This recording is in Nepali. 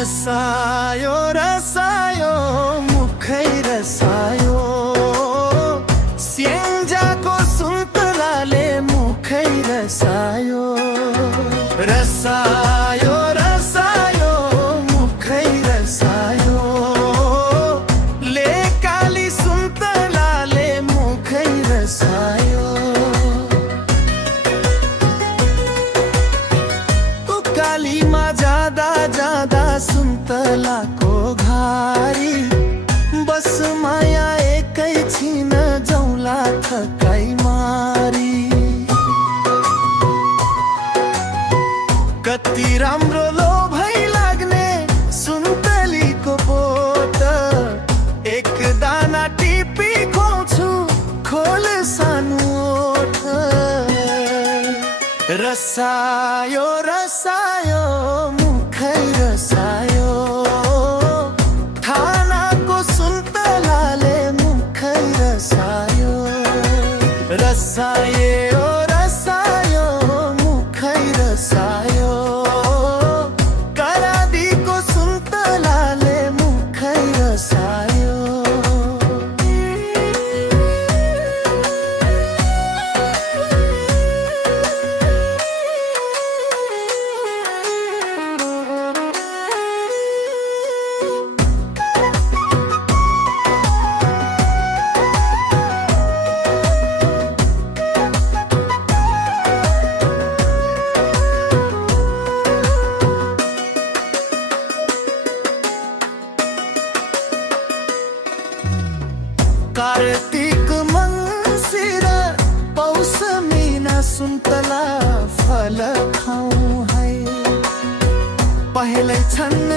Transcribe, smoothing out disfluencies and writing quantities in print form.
रसायो रसायो मुखै रसायो स्याङ्जाको सुन्तलाले मुखै रसायो रसायो रसायो मुखै रसायो लेकाली सुन्तलाले मुखै रसायो उकालीमा जाँदा जाँदा सुन्तलाको घारी बस माया एकैछिन जौला थकाइ मारी कति राम्रो लोभै लाग्ने सुन्तलीको बोट एक दाना टिपी खुवाउँछु खोल सानो ओठ रसायो रसायो मुखै रसायो थानाको सुन्तलाले मुखै रसायो रसायो रसायो मुखै रसायो करादीको सुन्तलाले मुखै रसायो कार्तिक मंसिर पौष मीना सुन्तला फल खाऊं है पहले छन्